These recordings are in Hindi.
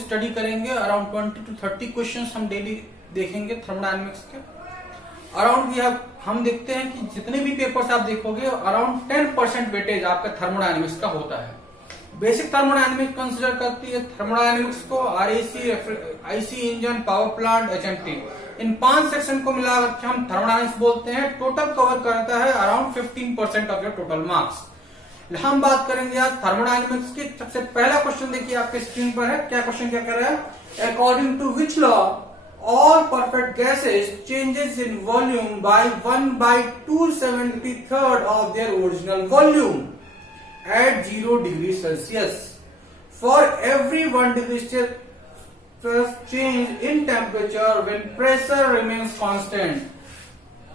स्टडी करेंगे। अराउंड 20 to 30 क्वेश्चंस हम डेली देखेंगे थर्मोडायनेमिक्स के। अराउंड वी हैव, हम देखते हैं कि जितने भी पेपर्स आप देखोगे अराउंड 10% वेटेज आपका थर्मोडायनेमिक्स का होता है। बेसिक थर्मोडायनेमिक्स कंसीडर करती है थर्मोडायनेमिक्स को RAC, IC engine, power plant, HMT, इन 5 सेक्शन को मिलाकर हम थर्मोडायनेमिक्स बोलते हैं। टोटल कवर करता है around 15% of your total marks. हम बात करेंगे आज थर्मोडायनेमिक्स की। सबसे पहला क्वेश्चन देखिए आपके स्क्रीन पर है। क्या क्वेश्चन क्या कर रहा है? According to which law all perfect gases changes in volume by 1/273 of their original volume at 0 degree Celsius. For every 1 degree Celsius change in temperature when pressure remains constant.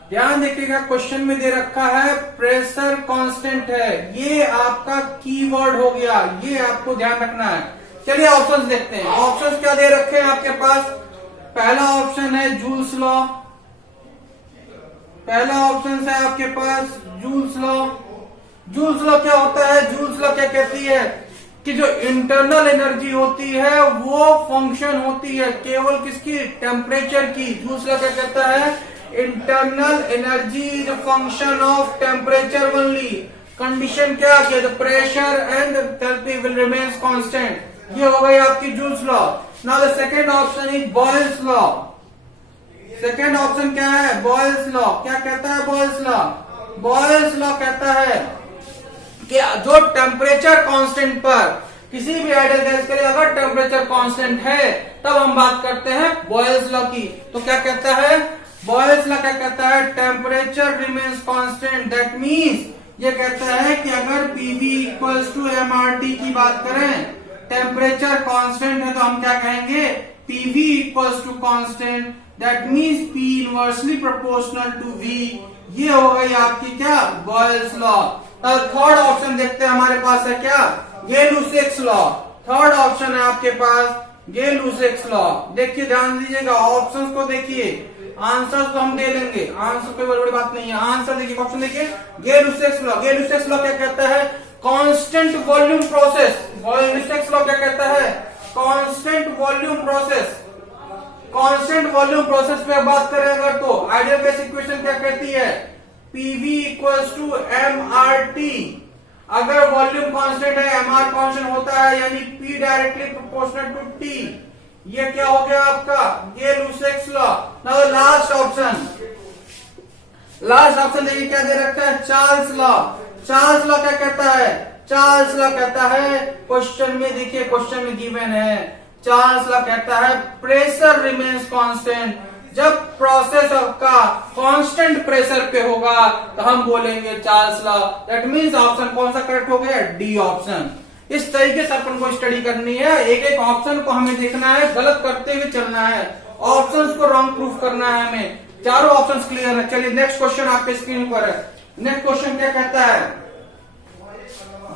ध्यान देखिएगा, क्वेश्चन में दे रखा है प्रेशर कांस्टेंट है। ये आपका कीवर्ड हो गया, ये आपको ध्यान रखना है। चलिए ऑप्शंस देखते हैं। ऑप्शंस क्या दे रखे हैं आपके पास? पहला ऑप्शन है जूल्स लॉ। पहला ऑप्शन है आपके पास जूल्स लॉ। जूल्स लॉ क्या होता है? जूल्स लॉ क्या कहती है कि जो इंटरनल एनर्जी होती है वो फंक्शन होती है केवल किसकी? टेम्परेचर की। जूल्स लॉ क्या कहता है? Internal energy is function of temperature only. Condition क्या? कि the pressure and enthalpy will remains constant. ये हो गई आपकी joules law. Now the second option is Boyle's law. Second option क्या है? Boyle's law। क्या कहता है Boyle's law? Boyle's law कहता है कि जो टेम्परेचर कांस्टेंट पर किसी भी आइडियल गैस के लिए अगर टेम्परेचर कांस्टेंट है तब हम बात करते हैं Boyle's law की। तो क्या कहता है Boyle's law? क्या कहता है? Temperature remains constant. That means ये कहता है कि अगर PV इक्वल्स टू MRT की बात करें, टेम्परेचर कांस्टेंट है तो हम क्या कहेंगे? PV equals to constant. That means P inversely proportional to V। ये हो गई आपकी क्या? Boyle's law. थर्ड ऑप्शन देखते हैं हमारे पास है क्या? गे-लुसाक्स लॉ। थर्ड ऑप्शन है आपके पास गे-लुसाक्स लॉ। देखिए ध्यान दीजिएगा, ऑप्शंस को देखिए, आंसर तो हम दे लेंगे, आंसर कोई बड़ी बात नहीं है। आंसर देखिए, ऑप्शन देखिए गे-लुसाक्स लॉ। गे-लुसाक्स लॉ क्या कहता है? Constant volume process. Gay Lussac's law क्या कहता है? Constant volume process. Constant volume process पे बात करें अगर तो आइडियल गैस इक्वेशन क्या कहती है? PV equals to MRT। अगर वॉल्यूम कांस्टेंट है, MR कांस्टेंट होता है, यानी P directly proportional to T। ये क्या हो गया आपका? Gay Lussac's law. Now last option, last option देखिए क्या दे रखा है? Charles law. चार्ल्स लॉ क्या कहता है? चार्ल्स लॉ कहता है, क्वेश्चन में देखिए, क्वेश्चन में गिवन है, चार्ल्स लॉ कहता है प्रेशर रिमेन्स कांस्टेंट। जब प्रोसेस का कांस्टेंट प्रेशर पे होगा तो हम बोलेंगे Charles law. That means option कौन सा करेक्ट हो गया? D option. इस तरीके से अपन को स्टडी करनी है। एक एक ऑप्शन को हमें देखना है, गलत करते हुए चलना है, ऑप्शंस को रॉन्ग प्रूफ करना है हमें। चारों ऑप्शंस क्लियर है। चलिए नेक्स्ट क्वेश्चन आपके स्क्रीन पर है। नेक्स्ट क्वेश्चन क्या कहता है?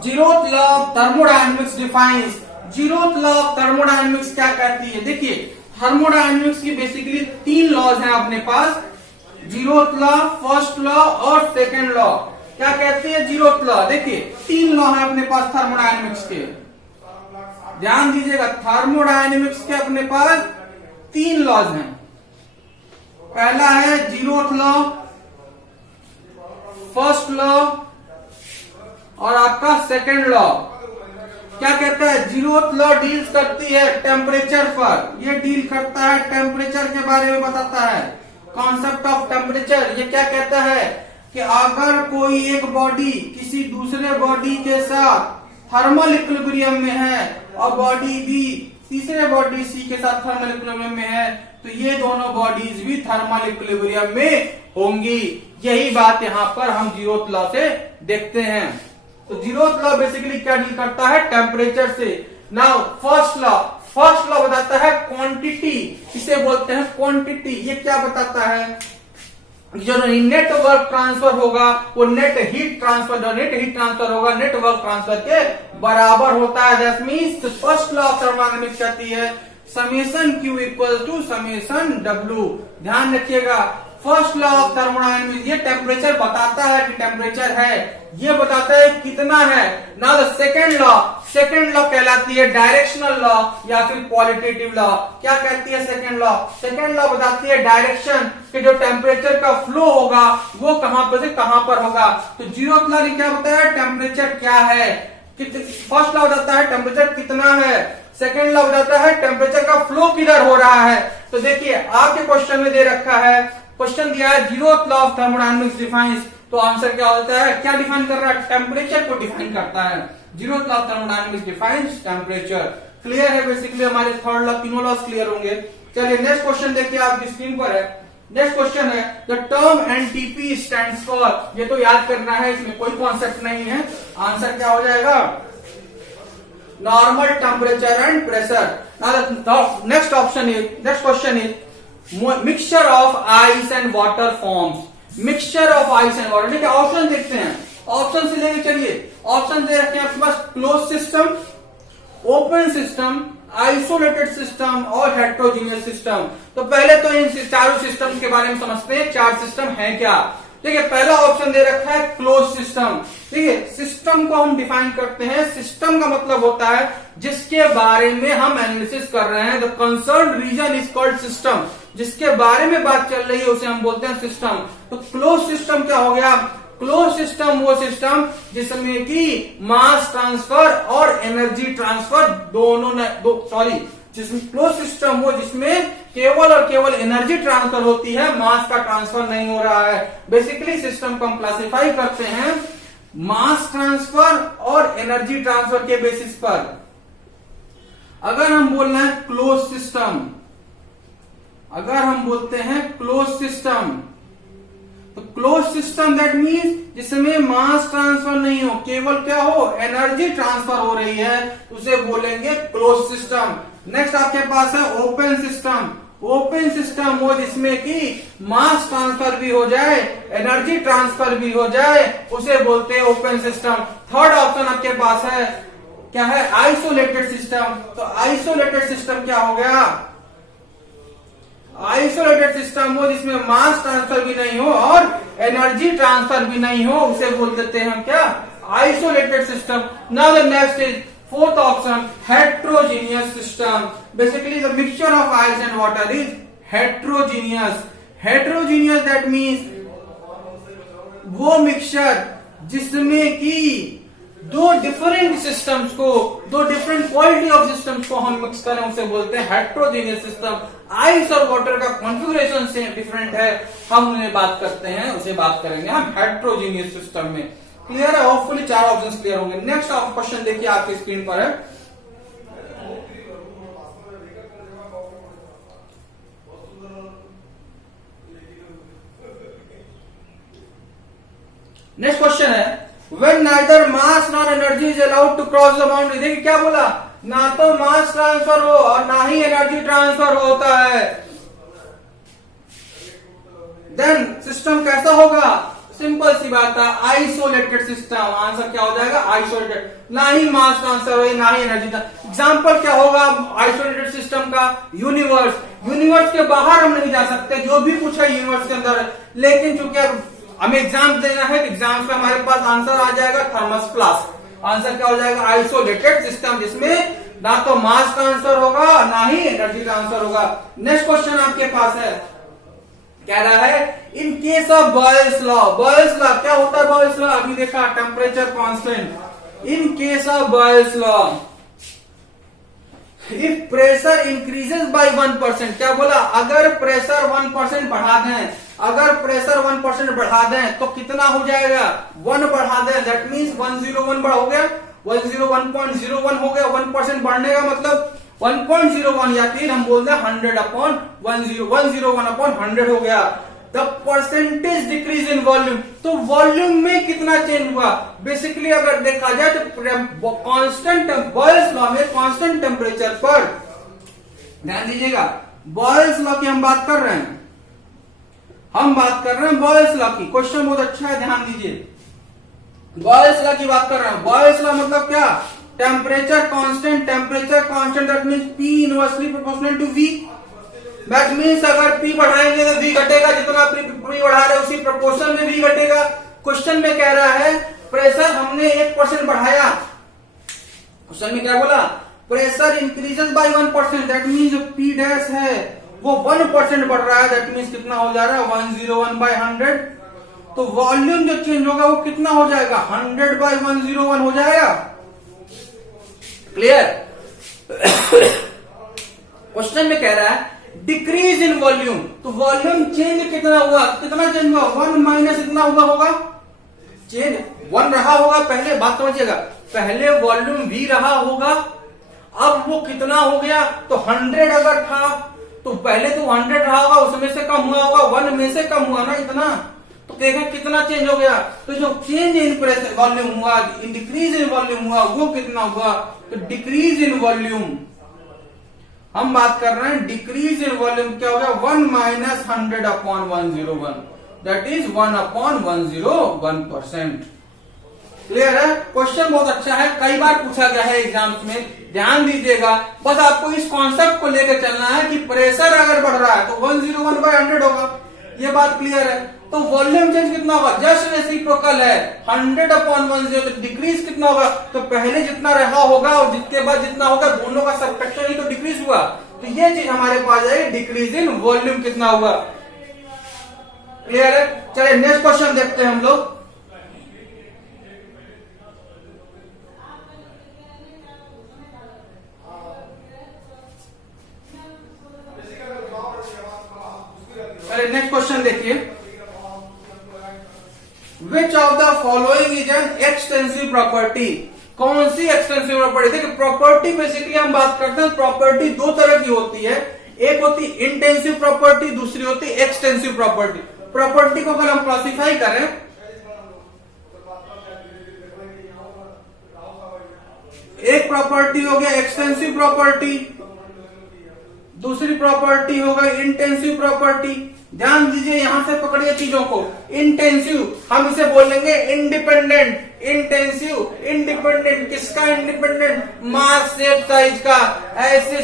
Zeroth law of thermodynamics defines. Zeroth law of thermodynamics क्या कहती है? देखिए थर्मोडायनेमिक्स की बेसिकली 3 लॉज हैं अपने पास, जीरोथ लॉ, फर्स्ट लॉ और सेकेंड लॉ। क्या कहती है जीरोथ लॉ? देखिए 3 लॉ है अपने पास थर्मोडायनेमिक्स के। ध्यान दीजिएगा, थर्मोडायनेमिक्स के अपने पास 3 लॉज हैं। पहला है जीरोथ लॉ, फर्स्ट लॉ और आपका सेकेंड लॉ। क्या कहता है? जीरोथ लॉ डील्स करती है टेम्परेचर पर। ये डील करता है टेम्परेचर के बारे में, बताता है कॉन्सेप्ट ऑफ टेम्परेचर। ये क्या कहता है कि अगर कोई एक बॉडी किसी दूसरे बॉडी के साथ थर्मल इक्विलिब्रियम में है और बॉडी भी तीसरे बॉडी सी के साथ थर्मल इक्विलिब्रियम में है तो ये दोनों बॉडीज भी थर्मल इक्विलिब्रियम में होंगी। यही बात यहाँ पर हम जीरोथ लॉ से देखते हैं। तो जीरोथ लॉ बेसिकली क्या डील करता है? टेम्परेचर से। Now first law, first law बताता है क्वांटिटी, इसे बोलते हैं क्वांटिटी। ये क्या बताता है? जो नेट वर्क ट्रांसफर होगा वो नेट हीट ट्रांसफर, जो नेट हीट ट्रांसफर होगा नेट वर्क ट्रांसफर के बराबर होता है। That means first law of thermodynamics कहती है summation Q equal to summation W। ध्यान रखिएगा, फर्स्ट लॉ ऑफ थर्मोडायनेमिक्स ये टेम्परेचर बताता है कि टेम्परेचर है, ये बताता है कितना है। Now the second law, second law कहलाती है डायरेक्शनल लॉ या फिर क्वालिटेटिव लॉ। क्या कहती है सेकंड लॉ? सेकंड लॉ बताती है डायरेक्शन कि जो टेम्परेचर का फ्लो होगा वो कहां पर से कहां पर होगा। तो जीरो लॉ ने क्या बताया? टेम्परेचर क्या है। फर्स्ट लॉ बताता है टेम्परेचर कितना है, सेकंड लॉ बताता है टेम्परेचर का फ्लो किधर हो रहा है। तो देखिए आपके क्वेश्चन में दे रखा है, क्वेश्चन दिया है zeroth law of thermodynamics defines, तो आंसर क्या होता है? क्या डिफाइन कर रहा है? टेम्परेचर को डिफाइन करता है। Zeroth law of thermodynamics defines temperature. Clear है? बेसिकली हमारे थर्ड लॉ, तीनों लॉस क्लियर होंगे। चलिए नेक्स्ट क्वेश्चन देखिए, आपकी स्क्रीन पर है। नेक्स्ट क्वेश्चन है the term NTP stands for, ये तो याद करना है, इसमें कोई कॉन्सेप्ट नहीं है। आंसर क्या हो जाएगा? Normal temperature and pressure. Next question is mixture of ice and water forms. Mixture of ice and water, देखिए ऑप्शन देखते हैं, ऑप्शन से लेके चलिए। ऑप्शन दे रखे हैं आपके पास close system, open system, isolated system और हेट्रोजीनियस सिस्टम। तो पहले तो इन चारों सिस्टम के बारे में समझते हैं, चार सिस्टम है क्या। देखिए पहला ऑप्शन दे रखा है क्लोज सिस्टम। देखिए सिस्टम को हम डिफाइन करते हैं, सिस्टम का मतलब होता है जिसके बारे में हम एनालिसिस कर रहे हैं। The concern region is called system. जिसके बारे में बात चल रही है उसे हम बोलते हैं सिस्टम। तो क्लोज सिस्टम क्या हो गया? क्लोज सिस्टम वो सिस्टम जिसमें कि मास ट्रांसफर और एनर्जी ट्रांसफर जिसमें क्लोज सिस्टम वो जिसमें केवल और केवल एनर्जी ट्रांसफर होती है, मास का ट्रांसफर नहीं हो रहा है। बेसिकली सिस्टम को हम क्लासिफाई करते हैं मास ट्रांसफर और एनर्जी ट्रांसफर के बेसिस पर। अगर हम बोल रहे हैं क्लोज सिस्टम, अगर हम बोलते हैं क्लोज सिस्टम, तो क्लोज सिस्टम दैट मीन्स जिसमें मास ट्रांसफर नहीं हो, केवल क्या हो? एनर्जी ट्रांसफर हो रही है, उसे बोलेंगे क्लोज सिस्टम। नेक्स्ट आपके पास है ओपन सिस्टम। ओपन सिस्टम वो जिसमें कि मास ट्रांसफर भी हो जाए, एनर्जी ट्रांसफर भी हो जाए, उसे बोलते हैं ओपन सिस्टम। थर्ड ऑप्शन आपके पास है क्या है? Isolated system. तो आइसोलेटेड सिस्टम क्या हो गया? आइसोलेटेड सिस्टम वो जिसमें मास ट्रांसफर भी नहीं हो और एनर्जी ट्रांसफर भी नहीं हो, उसे बोल देते हैं हम क्या? Isolated system. Now the next is fourth option heterogeneous system. Basically the mixture of ice and water is heterogeneous. Heterogeneous that means वो मिक्सचर जिसमें कि दो डिफरेंट सिस्टम्स को, दो डिफरेंट क्वालिटी ऑफ सिस्टम्स को हम मिक्स करें, उसे बोलते हैं हेट्रोजीनियस सिस्टम। आइस और वाटर का कॉन्फ़िगरेशन से डिफरेंट है, हम उन्हें बात करते हैं, उसे बात करेंगे हम हेट्रोजीनियस सिस्टम में। क्लियर है? होपफुली चार ऑप्शंस क्लियर होंगे। नेक्स्ट क्वेश्चन देखिए आपकी स्क्रीन पर है। नेक्स्ट क्वेश्चन है when neither mass nor energy is allowed to cross the boundary। देखिए क्या बोला? ना तो मास ट्रांसफर हो और ना ही एनर्जी ट्रांसफर होता है, देन सिस्टम कैसा होगा? सिंपल सी बात है, आइसोलेटेड सिस्टम। आंसर क्या हो जाएगा? आइसोलेटेड। ना ही मास ट्रांसफर हो, ना ही एनर्जी। एग्जाम्पल क्या होगा आइसोलेटेड सिस्टम का? यूनिवर्स। यूनिवर्स के बाहर हम नहीं जा सकते, जो भी कुछ है यूनिवर्स के अंदर। लेकिन चूंकि हमें एग्जाम देना है, तो एग्जाम का हमारे पास आंसर आ जाएगा थर्मस फ्लास्क। आंसर क्या हो जाएगा? आइसोलेटेड सिस्टम जिसमें ना तो मास ट्रांसफर होगा ना ही एनर्जी ट्रांसफर होगा। नेक्स्ट क्वेश्चन आपके पास है, कह रहा है in case of Boyle's law. Boyle's law क्या होता है? बॉयल्स लॉ अभी देखा, temperature constant. In case of Boyle's law if pressure increases by 1%, क्या बोला? अगर प्रेशर 1% बढ़ा दें, अगर प्रेशर 1% बढ़ा दें तो कितना हो जाएगा? 1 बढ़ा दें, दैट मीन्स 101 हो गया, 101.01 हो गया। 1% बढ़ने का मतलब 1.01 या फिर हम बोलते हैं 101/100 हो गया। The percentage decrease in volume, तो वॉल्यूम में कितना चेंज हुआ? बेसिकली अगर देखा जाए तो कांस्टेंट बॉयल्स लॉ में कांस्टेंट टेम्परेचर पर, ध्यान दीजिएगा बॉयल्स लॉ की हम बात कर रहे हैं, हम बात कर रहे हैं बॉयल्स लॉ की। क्वेश्चन बहुत अच्छा है, ध्यान दीजिए। बॉयल्स लॉ की बात कर रहे हैं। बॉयल्स लॉ मतलब क्या? Temperature constant, temperature constant that means P inversely proportional to V। That means अगर P बढ़ाएंगे तो V घटेगा, जितना P बढ़ा रहे उसी प्रोपोर्शन में V घटेगा। क्वेश्चन में कह रहा है प्रेशर हमने 1% बढ़ाया, क्वेश्चन में क्या बोला, pressure increases by 1%, that means जो पी डैश है वो 1% बढ़ रहा है, दैट मीन्स कितना हो जा रहा है 101/100। तो वॉल्यूम जो चेंज होगा वो कितना हो जाएगा 100/101 हो जाएगा। क्लियर। क्वेश्चन में कह रहा है डिक्रीज इन वॉल्यूम, तो वॉल्यूम चेंज कितना हुआ, कितना चेंज हुआ 1 माइनस इतना हुआ होगा, चेंज 1 रहा होगा पहले, बात समझिएगा, पहले वॉल्यूम V रहा होगा, अब वो कितना हो गया, तो 100 अगर था तो पहले तो 100 रहा होगा, उसमें से कम हुआ होगा, 1 में से कम हुआ ना इतना, तो देखा कितना चेंज हो गया। तो जो चेंज इन प्रेशर वॉल्यूम हुआ, डिक्रीज इन वॉल्यूम हुआ, वो कितना हुआ, तो डिक्रीज इन वॉल्यूम, हम बात कर रहे हैं डिक्रीज इन वॉल्यूम क्या हो गया 1 माइनस 100/101, दैट इज 1/101%। क्लियर है। क्वेश्चन बहुत अच्छा है, कई बार पूछा गया है एग्जाम्स में, ध्यान दीजिएगा, बस आपको इस कॉन्सेप्ट को लेकर चलना है कि प्रेशर अगर बढ़ रहा है तो 101/100 होगा, ये बात क्लियर है। तो वॉल्यूम चेंज कितना होगा, जस्ट रेसिप्रोकल है 100/110, तो डिक्रीज कितना होगा, तो पहले जितना रहा होगा और जिसके बाद जितना होगा दोनों का सबट्रैक्शन ही तो डिक्रीज हुआ, तो ये चीज हमारे पास आएगी डिक्रीज इन वॉल्यूम कितना हुआ। क्लियर है। चलिए नेक्स्ट क्वेश्चन देखते हैं हम लोग। नेक्स्ट क्वेश्चन देखिए, which of the following is an extensive property, कौन सी एक्सटेंसिव प्रॉपर्टी। देखिए प्रॉपर्टी बेसिकली हम बात करते हैं, प्रॉपर्टी दो तरह की होती है, एक होती इंटेंसिव प्रॉपर्टी, दूसरी होती एक्सटेंसिव प्रॉपर्टी। प्रॉपर्टी को अगर हम क्लासिफाई करें, एक प्रॉपर्टी हो गया एक्सटेंसिव प्रॉपर्टी, दूसरी प्रॉपर्टी हो गई इंटेंसिव प्रॉपर्टी। ध्यान दीजिए, यहां से पकड़िए चीजों को। इंटेंसिव हम इसे बोलेंगे इंडिपेंडेंट, इंटेंसिव इंडिपेंडेंट, किसका इंडिपेंडेंट, मास शेप साइज का। ऐसे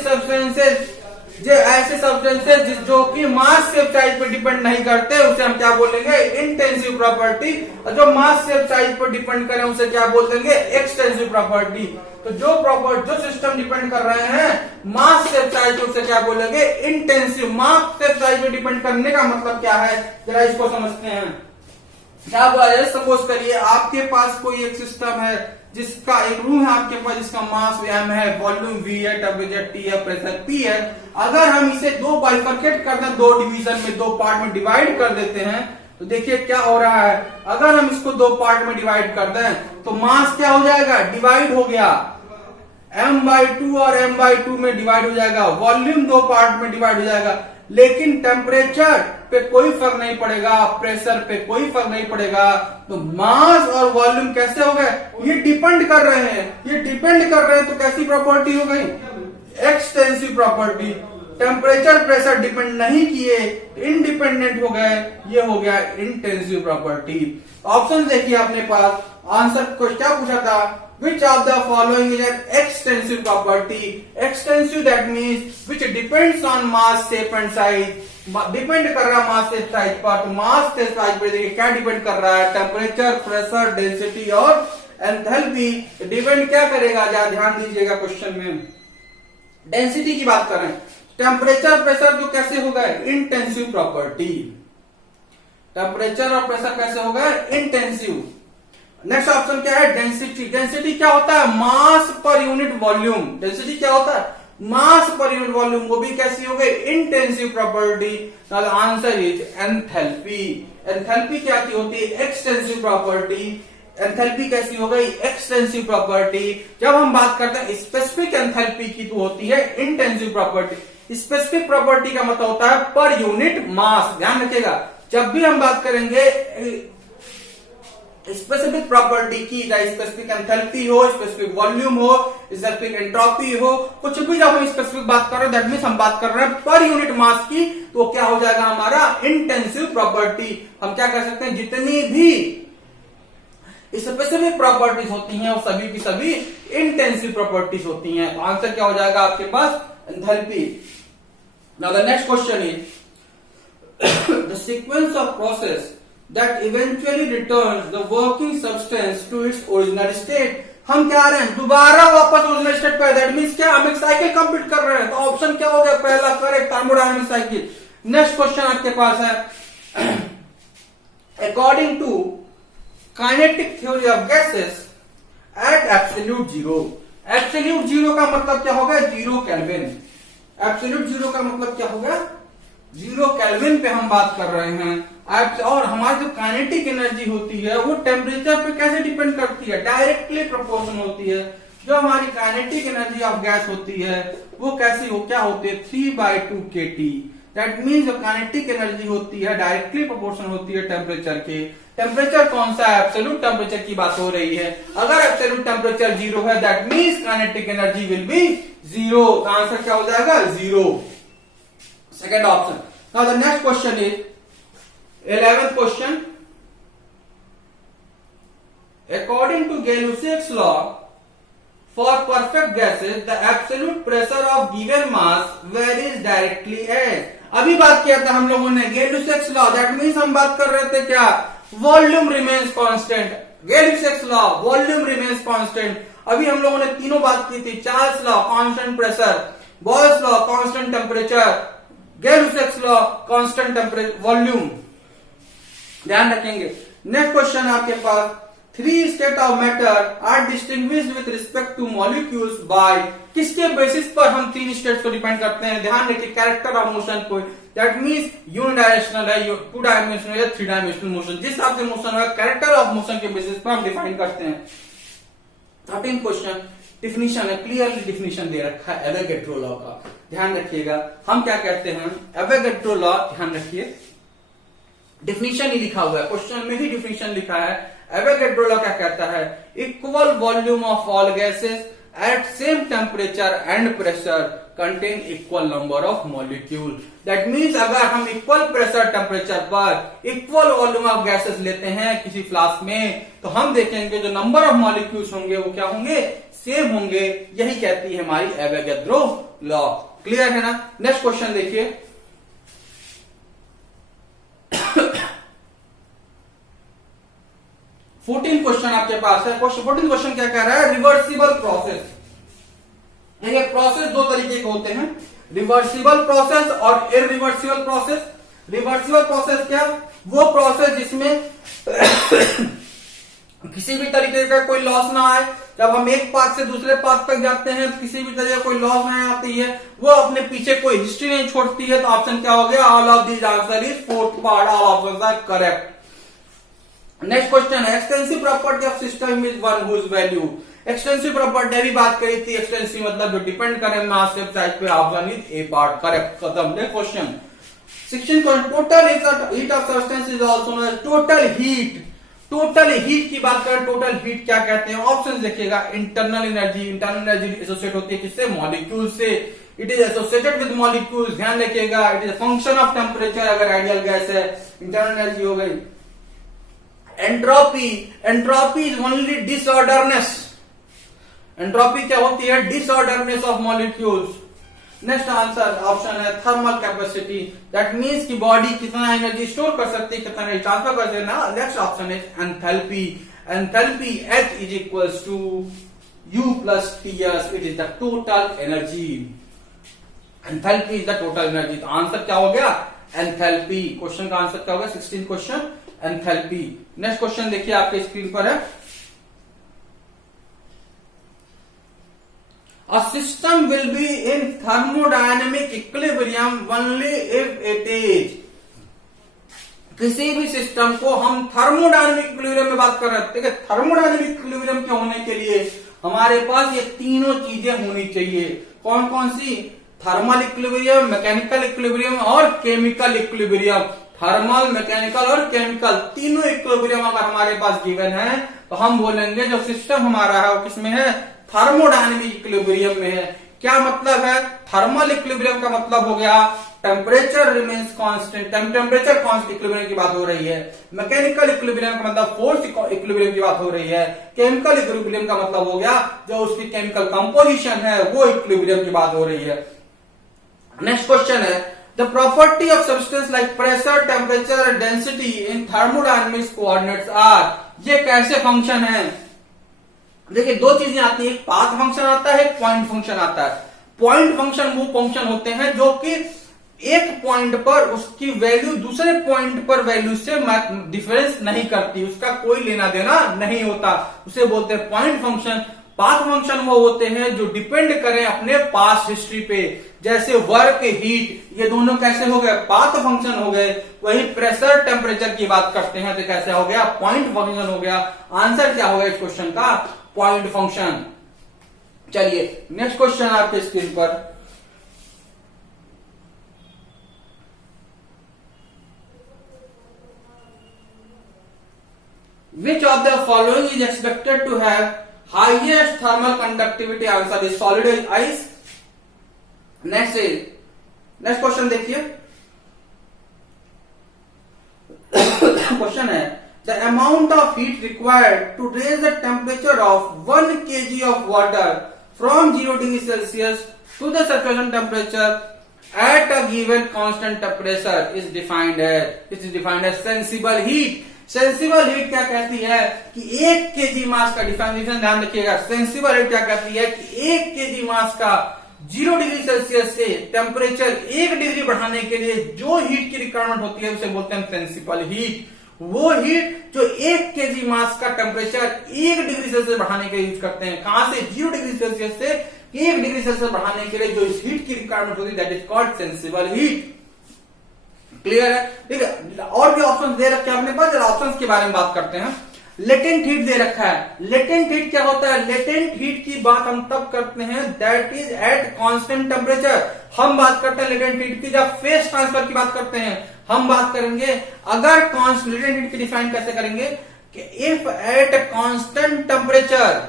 सब्सटेंसेस जो कि मास शेप साइज पर डिपेंड नहीं करते उसे हम क्या बोलेंगे इंटेंसिव प्रॉपर्टी, और जो मास शेप साइज पर डिपेंड करें उसे क्या बोल देंगे एक्सटेंसिव प्रॉपर्टी। तो जो सिस्टम डिपेंड कर रहे हैं मास शेप साइज पर उसे क्या बोलेंगे इंटेंसिव। मास शेप साइज पर डिपेंड करने का मतलब क्या है, जरा इसको समझते हैं। क्या बोला जाए, सपोज करिए आपके पास कोई एक सिस्टम है जिसका एक रूम है आपके पास, जिसका मास m है, वॉल्यूम v है, टेम्परेचर T है, प्रेशर P है। अगर हम इसे दो बाइफरकेट कर दें, दो डिवीजन में, दो पार्ट में डिवाइड कर देते हैं, तो देखिए क्या हो रहा है। अगर हम इसको दो पार्ट में डिवाइड कर दें तो मास क्या हो जाएगा, डिवाइड हो गया, m/2 और m/2 में डिवाइड हो जाएगा, वॉल्यूम दो पार्ट में डिवाइड हो जाएगा, लेकिन टेम्परेचर पे कोई फर्क नहीं पड़ेगा, प्रेशर पे कोई फर्क नहीं पड़ेगा। तो मास और वॉल्यूम कैसे हो गए, ये डिपेंड कर रहे हैं, ये डिपेंड कर रहे हैं, तो कैसी प्रॉपर्टी हो गई extensive property. Temperature pressure depend नहीं किए, इंडिपेंडेंट हो गए, ये हो गया इंटेंसिव प्रॉपर्टी। ऑप्शन देखिए अपने पास, आंसर को क्या पूछा था, which of the following is an extensive property। extensive that means which depends on mass shape and size, depend कर रहा है मास शेप साइज पर। तो मास शेप साइज पर देखिए क्या डिपेंड कर रहा है, टेम्परेचर, प्रेशर, डेंसिटी और एंथैल्पी। डिपेंड क्या करेगा, जरा ध्यान दीजिएगा क्वेश्चन में डेंसिटी की बात करें, टेम्परेचर प्रेशर जो कैसे होगा इंटेंसिव प्रॉपर्टी, टेम्परेचर और प्रेशर कैसे होगा इंटेंसिव। नेक्स्ट ऑप्शन क्या है डेंसिटी। डेंसिटी क्या होता है, मास पर यूनिट वॉल्यूम। डेंसिटी क्या होता है, मास पर यूनिट वॉल्यूम, वो भी कैसी हो गई intensive property. Answer is enthalpy. Enthalpy क्या होती है एक्सटेंसिव प्रॉपर्टी। एंथैल्पी कैसी हो गई एक्सटेंसिव प्रॉपर्टी। जब हम बात करते हैं स्पेसिफिक एंथैल्पी की तो होती है इंटेंसिव प्रॉपर्टी। स्पेसिफिक प्रॉपर्टी का मतलब होता है पर यूनिट मास। ध्यान रखिएगा, जब भी हम बात करेंगे स्पेसिफिक प्रॉपर्टी की, चाहे स्पेसिफिक एंथैल्पी हो, स्पेसिफिक वॉल्यूम हो, स्पेसिफिक एंट्रोपी हो, कुछ भी जब हम स्पेसिफिक बात कर रहे हैं दैट मींस हम बात कर रहे हैं पर यूनिट मास की, तो क्या हो जाएगा हमारा इंटेंसिव प्रॉपर्टी। हम क्या कर सकते हैं, जितनी भी स्पेसिफिक प्रॉपर्टीज होती हैं वो सभी की सभी इंटेंसिव प्रॉपर्टीज होती हैं। तो आंसर क्या हो जाएगा आपके पास enthalpy. Now the next question is the sequence of process that eventually returns the working substance to its original state। हम क्या आ रहे हैं, दोबारा वापस स्टेट पे, दैट मींस क्या, हम एक साइकिल कंप्लीट कर रहे हैं, तो ऑप्शन क्या हो गया, पहला correct, thermodynamic cycle. Next question आपके पास है, according to kinetic theory of gases at absolute zero. Absolute zero का मतलब क्या होगा, जीरो केल्विन। एब्सोल्यूट जीरो का मतलब क्या होगा, जीरो केल्विन पे हम बात कर रहे हैं। और हमारी जो काइनेटिक एनर्जी होती है वो टेम्परेचर पे कैसे डिपेंड करती है, डायरेक्टली प्रोपोर्शन होती है। जो हमारी काइनेटिक एनर्जी ऑफ गैस होती है वो कैसी हो, क्या होती है, 3/2 kT। दैट मीन्स जो काइनेटिक एनर्जी होती है डायरेक्टली प्रोपोर्शन होती है टेम्परेचर के। टेम्परेचर कौन सा है, एब्सोल्यूट टेम्परेचर की बात हो रही है। अगर एब्सोल्यूट टेम्परेचर जीरो है that means kinetic energy will be zero. Answer क्या हो जाएगा, zero. Second option. Now the next question is 11th question. According to Gay Lussac's law for perfect gases the absolute pressure of given mass varies directly as. अभी बात किया था हम लोगों ने गैल्यूसियस लॉ, दैट मीन्स हम बात कर रहे थे क्या, volume remains constant. Gay Lussac's law, volume remains constant. अभी हम लोगों ने तीनों बात की थी, Charles law constant pressure, Boyle's law constant temperature, Gay Lussac's law constant temperature volume. ध्यान रखेंगे। नेक्स्ट क्वेश्चन आपके पास, 3 state of matter are distinguished with respect to molecules by. किसके बेसिस पर हम 3 स्टेट्स को डिपेंड करते हैं, ध्यान रखिए, कैरेक्टर ऑफ मोशन को। दैट मीन्स यूनिडायरेक्शनल है, 2 डायमेंशनल या 3 डायमेंशनल मोशन। जिस हिसाब से मोशन है कैरेक्टर ऑफ मोशन के बेसिस पर हम डिफाइन करते हैं। 13 क्वेश्चन, डिफिनीशन है, क्लियरली डिफिनीशन दे रखा है एवोगैड्रो लॉ का। ध्यान रखिएगा, हम क्या कहते हैं, एवोगैड्रो लॉ, ध्यान रखिए, डिफिनीशन ही लिखा हुआ है, क्वेश्चन में ही डिफिनीशन लिखा है। एवोगैड्रो लॉ क्या कहता है, equal volume of all gases at same temperature and pressure contain equal number of molecule. That means अगर हम इक्वल प्रेशर टेम्परेचर पर इक्वल वॉल्यूम ऑफ गैसेस लेते हैं किसी फ्लास्क में, तो हम देखेंगे जो नंबर ऑफ मॉलिक्यूल्स होंगे वो क्या होंगे, सेम होंगे। यही कहती है हमारी एवोगैड्रो लॉ। क्लियर है ना। नेक्स्ट क्वेश्चन देखिए, 14 क्वेश्चन आपके पास है। 14 क्वेश्चन क्या कह रहा है, रिवर्सिबल प्रोसेस। देखिए प्रोसेस दो तरीके के होते हैं, रिवर्सिबल प्रोसेस और इरिवर्सिबल प्रोसेस। रिवर्सिबल प्रोसेस क्या, वो प्रोसेस जिसमें किसी भी तरीके का कोई लॉस ना आए। जब हम एक पाथ से दूसरे पाथ तक जाते हैं तो किसी भी तरह का कोई लॉस नहीं आती है, वो अपने पीछे कोई हिस्ट्री नहीं छोड़ती है। तो ऑप्शन क्या हो गया, all of these answer is fourth part, all options are correct. Next question है, extensive property of system is one whose value. Extensive property भी बात करी थी, एक्सटेंसिव मतलब जो डिपेंड करे मास के साइज पे, option is A part, correct, खत्म। Next question 16, total heat of substance is also known as total heat. Total heat की बात करें, टोटल हीट क्या कहते हैं, ऑप्शन देखिएगा, internal energy. Internal energy associate होती है किससे, मॉलिक्यूल से। It is associated with molecules, ध्यान रखिएगा। It is function of temperature, अगर आइडियल गैस है, इंटरनल एनर्जी हो गई। Entropy, entropy is only disorderness. Entropy क्या होती है, disorderness of molecules. Next answer option है थर्मल कैपेसिटी, दैट मींस कि बॉडी कितना एनर्जी स्टोर कर सकती है, कितना एनर्जी ट्रांसफर कर सकती है ना। Next option is enthalpy. Enthalpy H is equals to U plus TS, it is the total energy. Enthalpy is the total energy. तो आंसर क्या हो गया, एंथैल्पी। क्वेश्चन का आंसर क्या होगा, 16 क्वेश्चन, एंथैल्पी। नेक्स्ट क्वेश्चन देखिए आपके स्क्रीन पर है, a system will be in thermodynamic equilibrium only if it is। किसी भी सिस्टम को हम थर्मोडायनेमिक इक्विलिब्रियम में बात कर रहे हैं। देखिए थर्मोडायनेमिक इक्विलिब्रियम के होने के लिए हमारे पास ये तीनों चीजें होनी चाहिए। कौन कौन सी, थर्मल इक्विलिब्रियम, मैकेनिकल इक्विलिब्रियम और केमिकल इक्विलिब्रियम। थर्मल, मैकेनिकल और केमिकल तीनों इक्विलिब्रियम अगर हमारे पास गिवन है तो हम बोलेंगे जो सिस्टम हमारा है वो किसमें है, थर्मोडायनेमिक इक्विलिब्रियम में है। क्या मतलब है, थर्मल इक्विलिब्रियम का मतलब हो गया temperature remains constant, temperature constant equilibrium की बात हो रही है। मैकेनिकल इक्विलिब्रियम का मतलब फोर्स इक्विलिब्रियम की बात हो रही है। केमिकल इक्विलिब्रियम का मतलब हो गया जो उसकी केमिकल कंपोजिशन है वो इक्विलिब्रियम की बात हो रही है। नेक्स्ट क्वेश्चन है, the property of substance like pressure, temperature, density in thermodynamics coordinates are. ये कैसे फंक्शन है, देखिए दो चीजें आती है, एक पाथ फंक्शन आता है, एक पॉइंट फंक्शन आता है। पॉइंट फंक्शन वो फंक्शन होते हैं जो कि एक पॉइंट पर उसकी वैल्यू दूसरे पॉइंट पर वैल्यू से डिफरेंस नहीं करती, उसका कोई लेना देना नहीं होता, उसे बोलते हैं पॉइंट फंक्शन। पाथ फंक्शन वो होते हैं जो डिपेंड करें अपने पास्ट हिस्ट्री पे, जैसे वर्क, हीट, ये दोनों कैसे हो गए, पाथ फंक्शन हो गए। वही प्रेशर, टेम्परेचर की बात करते हैं तो कैसे हो गया, पॉइंट फंक्शन हो गया। आंसर क्या होगा इस क्वेश्चन का, पॉइंट फंक्शन। चलिए नेक्स्ट क्वेश्चन आपके स्क्रीन पर, which of the following is expected to have highest thermal conductivity? Answer is solid ice. Next question देखिए, क्वेश्चन है the amount of heat required to raise the temperature of 1 kg of water from 0 degree Celsius to the saturation temperature at a given constant temperature is defined as sensible heat. Sensible heat क्या कहती है कि 1 kg मास का डिफाइनेशन ध्यान रखिएगा। सेंसिबल हीट क्या कहती है कि 1 kg मास का 0 डिग्री सेल्सियस से टेम्परेचर 1 डिग्री बढ़ाने के लिए जो हीट की रिक्वायरमेंट होती है उसे बोलते हैं सेंसिबल हीट। वो हीट जो 1 kg मास का टेम्परेचर 1 डिग्री सेल्सियस बढ़ाने के लिए यूज करते हैं, कहां से, 0 डिग्री सेल्सियस से 1 डिग्री सेल्सियस बढ़ाने के लिए जो इस हीट की रिक्वायरमेंट होती है that is called sensible heat. Clear है? ठीक है, और भी ऑप्शन दे रखे हैं अपने पास, ऑप्शन के बारे में बात करते हैं। लेटेंट हीट दे रखा है। लेटेंट हीट क्या होता है, लेटेंट हीट की बात हम तब करते हैं that is at constant temperature. हम बात करते हैं लेटेंट हीट की जब फेस ट्रांसफर की बात करते हैं, हम बात करेंगे अगर लेटेंट हीट की डिफाइन कैसे करेंगे कि if at constant temperature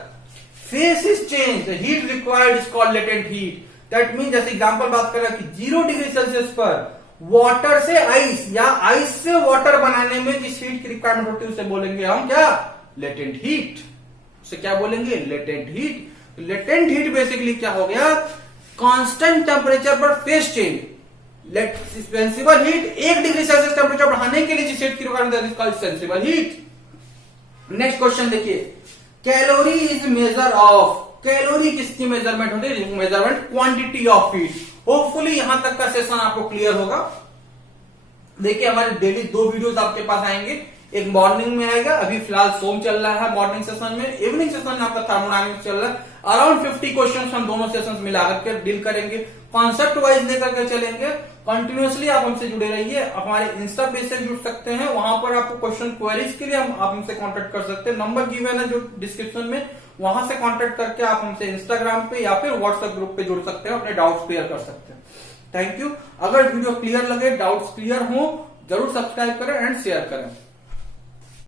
face is change heat required is called latent heat. That mean जैसे एग्जांपल बात कर रहे हैं कि 0 डिग्री सेल्सियस पर वाटर से आइस या आइस से वाटर बनाने में जिस हीट की रिक्वायरमेंट होती है उसे बोलेंगे हम क्या, लेटेंट हीट। उसे क्या बोलेंगे, latent heat. Latent heat basically क्या हो गया, कांस्टेंट टेम्परेचर पर face change. Sensible heat 1 degree Celsius temperature बढ़ाने के लिए जिस हीट की रिक्वायरमेंट है सेंसिबल हीट। नेक्स्ट क्वेश्चन देखिए, calorie is measure of, calorie किसकी मेजरमेंट होती है, measurement quantity of heat. Hopefully यहां तक का सेशन आपको क्लियर होगा। देखिए हमारे डेली 2 वीडियोस आपके पास आएंगे, एक मॉर्निंग में आएगा, अभी फिलहाल सोम चल रहा है मॉर्निंग सेशन में, इवनिंग सेशन में आपका थर्मोडायनामिक्स चल रहा है। अराउंड 50 क्वेश्चंस हम दोनों सेशंस मिलाकर के डील करेंगे, कॉन्सेप्ट वाइज लेकर के चलेंगे। कंटिन्यूअसली आप हमसे जुड़े रहिए, हमारे इंस्टा पेज से जुड़ सकते हैं, वहां पर आपको क्वेश्चन क्वेरीज के लिए आप हमसे कांटेक्ट कर सकते हैं। नंबर गिवन है जो डिस्क्रिप्शन में, वहां से कांटेक्ट करके आप हमसे इंस्टाग्राम पे या फिर व्हाट्सएप ग्रुप पे जुड़ सकते हैं, अपने डाउट्स क्लियर कर सकते हैं। Thank you. अगर वीडियो क्लियर लगे, डाउट्स क्लियर हो, जरूर सब्सक्राइब करें एंड शेयर करें।